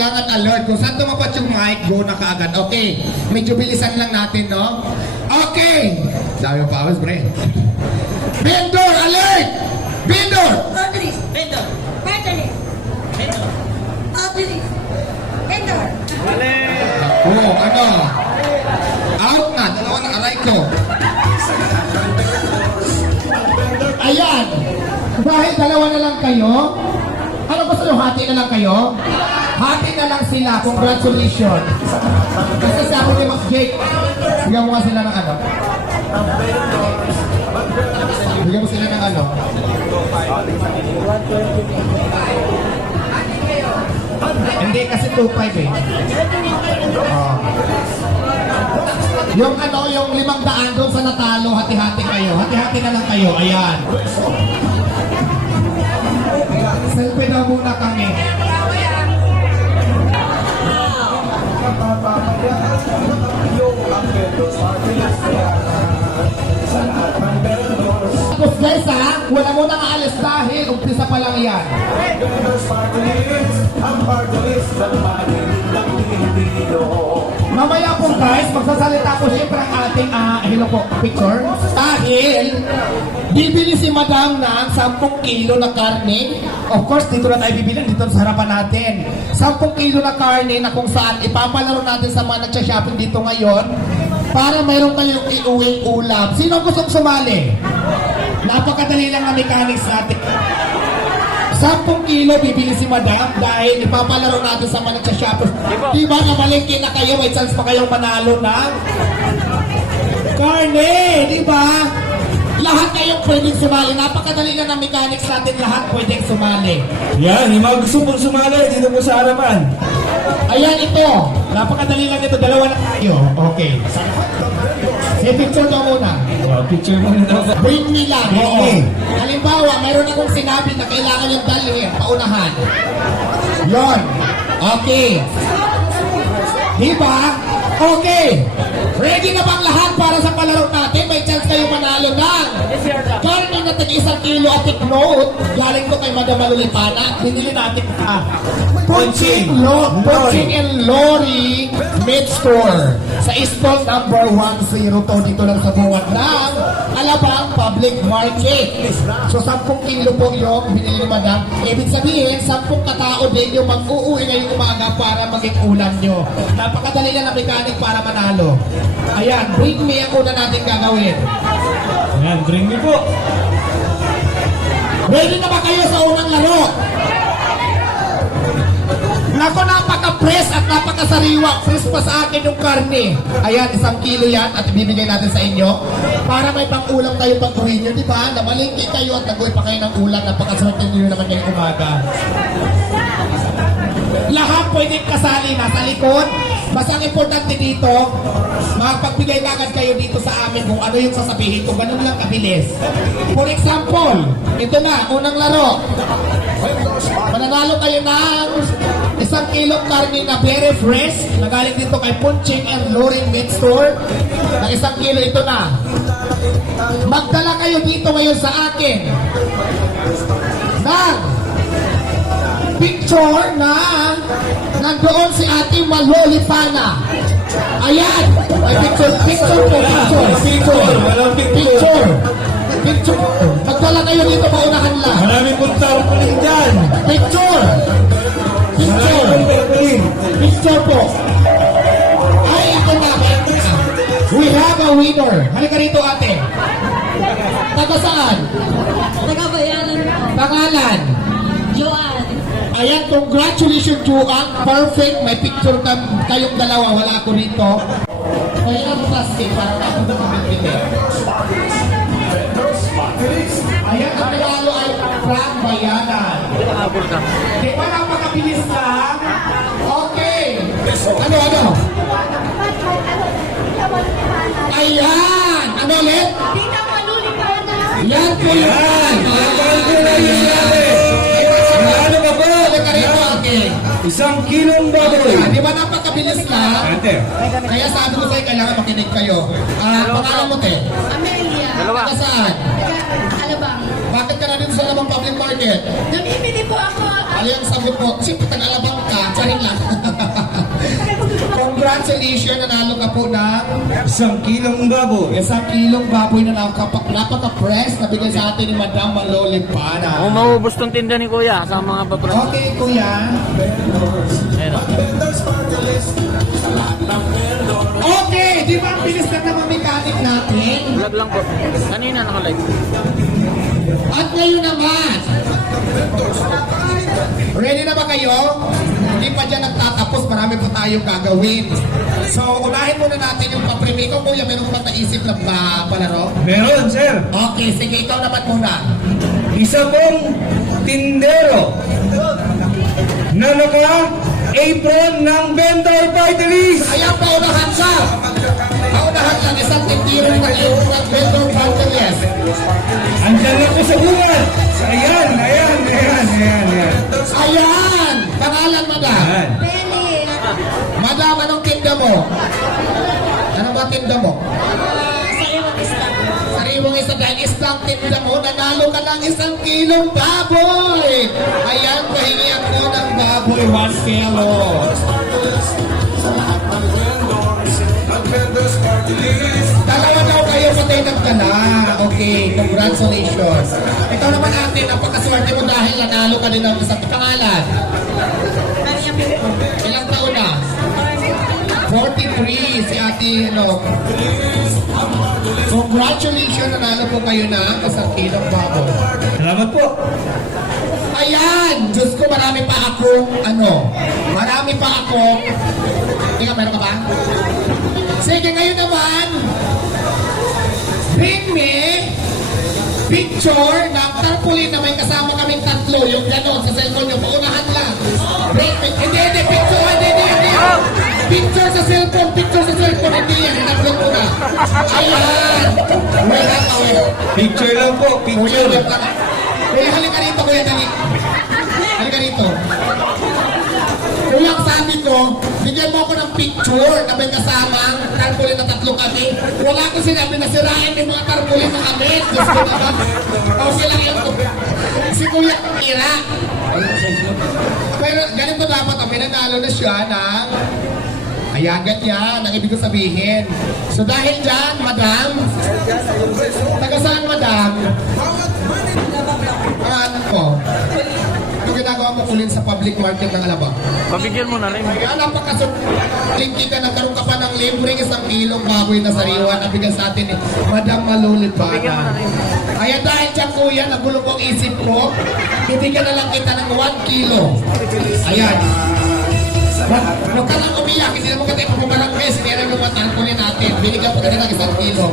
kailangan alert. Kung saan tumapat yung mic, go na kaagad. Okay, medyo bilisan lang natin, no? Okay! Dami pa awas, bre. Vendor, alert! Vendor! Rodriguez. Vendor. Catalyst. Vendor. Rodriguez. Vendor. Oh, ano? Out na, dalawa na, aray ko. Ayan! Dahil dalawa na lang kayo, ano gusto nyo, hati na lang kayo? Hati na lang sila, congratulations. Kasi sabi ni Mac Jake, bigyan mo nga sila ng ano? Bigyan mo sila ng ano? Hindi kasi 2.5 eh. Oh. Yung ano, yung limang daan doon sa natalo, hati-hati kayo. Hati-hati na lang kayo. Ayan. Selfie na muna kami. Guys ha, wala mo nang aalis dahil umpisa pa lang yan. Mamaya po guys, magsasalita po siyempre ang ating ah, hello po, picture. Dahil, bibili si madam ng 10 kilo na karne. Of course, dito na tayo bibili, dito sa harapan natin. 10 kilo na karne na kung saan ipapalaro natin sa mga nagsha-shopping dito ngayon para mayroon kayong iuwing ulam. Sino gustong sumali? Napakadali lang ang mechanics natin. 10 kilo bibili si madam dahil ipapalaro natin sa mga nagsha-shoppers. Di ba na malingki na kayo, may chance pa kayong manalo ng karne, di ba? Lahat kayong pwedeng sumali. Napakadali lang ng mechanics natin, lahat pwedeng sumali. Yan, yung mga gusto pong sumali, dito po sa harapan. Ayan ito. Napakadali lang ito. Dalawa na tayo. Okay. Si picture daw muna. Oh, picture mo na daw. Bring me lang. Bring Oo. me. Halimbawa, mayroon akong sinabi na kailangan yung dalhin, paunahan. Yon. Okay. Diba? Okay. Ready na bang lahat para sa palaro natin? May chance kayo manalo ng karne na tig isang kilo at note. Galing ko kay Madam Malulipana. Binili natin ah, Punching, Lo, Punching and Lori Meat Store sa stall number 102 dito lang sa buwan ng Alabang Public Market. So 10 kilo po yung binili ni Madam. Ibig sabihin, 10 katao din yung mag-uuwi ngayong umaga para maging ulam nyo. Napakadali lang ang mechanic para manalo. Ayan, bring me ang una natin gagawin. Yan, bring me po. Ready na ba kayo sa unang laro? Nako, napaka-press at napakasariwa. Press pa sa akin yung karne. Ayan, isang kilo yan at ibibigay natin sa inyo. Para may pang-ulam tayo pag uwi nyo, di ba? Namalingki kayo at nag pa kayo ng ulam. Napakaswerte nyo naman ngayong umaga. Lahat pwedeng kasali nasa likod. Basta ang importante dito, makapagbigay agad kayo dito sa amin kung ano yung sasabihin ko. Ganun lang kabilis. For example, ito na, unang laro. Mananalo kayo ng isang kilong karne na very fresh na galing dito kay Punching and Loring Meat Store. Na isang kilo ito na. Magdala kayo dito ngayon sa akin ng picture na nandoon si Ate Malolipana. Ayan! Ay, picture, picture po, picture, picture, picture. picture, picture. Magdala kayo dito, maunahan lang. Maraming pong tarpaulin dyan. Picture! Picture! Picture po. Ay, ito na. na. We have a winner. Halika rito, ate. Taga saan? Nagabayanan po. Pangalan? Joanne. Ayan, congratulations, Juang. Perfect. May picture ka, kayong dalawa. Wala ako rito. Kaya ang plastic para makapunta kami dito. Ayan, ang regalo ay Frank Bayanan. Di ba napakabilis lang? Okay. Ano, ano? Ayan! Ano ulit? Yan po! Yan, Isang kilong baboy. Ah, Di ba napakabilis lang? Ate, Kaya sabi ko sa'yo, kailangan makinig kayo. Ah, pangalan mo, te? Amelia. Taga saan? Alabang. Bakit ka na dito sa lamang public market? Namimili po ako. Ano yung sagot mo? Siyempre, tagalabang ka. Charing lang. Congratulations, nanalo ka po ng Isang kilong baboy. isang kilong baboy na napaka- napaka-press na bigay sa atin ni Madam Malolipana. Kung maubos tong tinda ni Kuya sa mga papras. Okay, kuya. Ayun o. Okay, di ba ang bilis lang ng mechanic natin? Vlog lang po. Kanina naka-live. At ngayon naman, ready na ba kayo? Hindi pa dyan nagtatapos, marami pa tayong gagawin. So, unahin muna natin yung papremi ko. Kuya, meron ka ba naisip na pa palaro? Meron, sir. Okay, sige, ikaw naman muna. Isa pong tindero na naka-apron ng vendor party list. Ayan, paunahan siya. Tinda mo? Sa iyong isa. Sariwang isa dahil isang tinda mo, nanalo ka ng isang kilong baboy! Ayan, pahingi ako ng baboy, one kilo. Dalawa daw kayo patay ka na. Okay, congratulations. Ikaw naman ate, napakaswerte mo dahil nanalo ka din ng isang pangalan. Ilang taon na? 43 si ate, ano. Congratulations, nanalo po kayo ng isang kilong baboy. Salamat po. Ayan! Diyos ko, marami pa akong, ano, marami pa akong, Ika, meron ka ba? Sige, ngayon naman, bring me picture ng tarpaulin na may kasama kaming tatlo, yung gano'n sa cellphone nyo, paunahan lang. Bring me, hindi, hindi, picture. Picture sa cellphone, picture sa cellphone, hindi yan, in-upload ko na. Ayan! Wala ka, wala. Picture lang po, picture. Kuya, halika rito, kuya, dali. Halika rito. Kuya, ang sabi ko, bigyan mo ako ng picture na may kasamang tarpaulin na tatlo kami. Wala ko sinabi na sirain yung mga tarpaulin na kami. Diyos ko naman. Okay lang yun. Si Kuya, tira. Pero ganito dapat, kami nanalo na siya ng Ayan, ganyan, ang ibig ko sabihin. So dahil dyan, madam, public market ng Alabang. Pabigyan mo na rin. Kaya napakasok. Linki ka, nagkaroon ka pa ng libreng isang kilong baboy na sariwa na bigyan sa atin ni Madam Malulit mo na. Kaya dahil dyan kuya, nagulo ko ang isip ko, bibigyan na lang kita ng 1 kilo. Ayan. Huwag ka lang umiyak, hindi naman kita ipapabarang mes, hindi naman matangkulin natin. Binigyan ko kita ng isang kilo.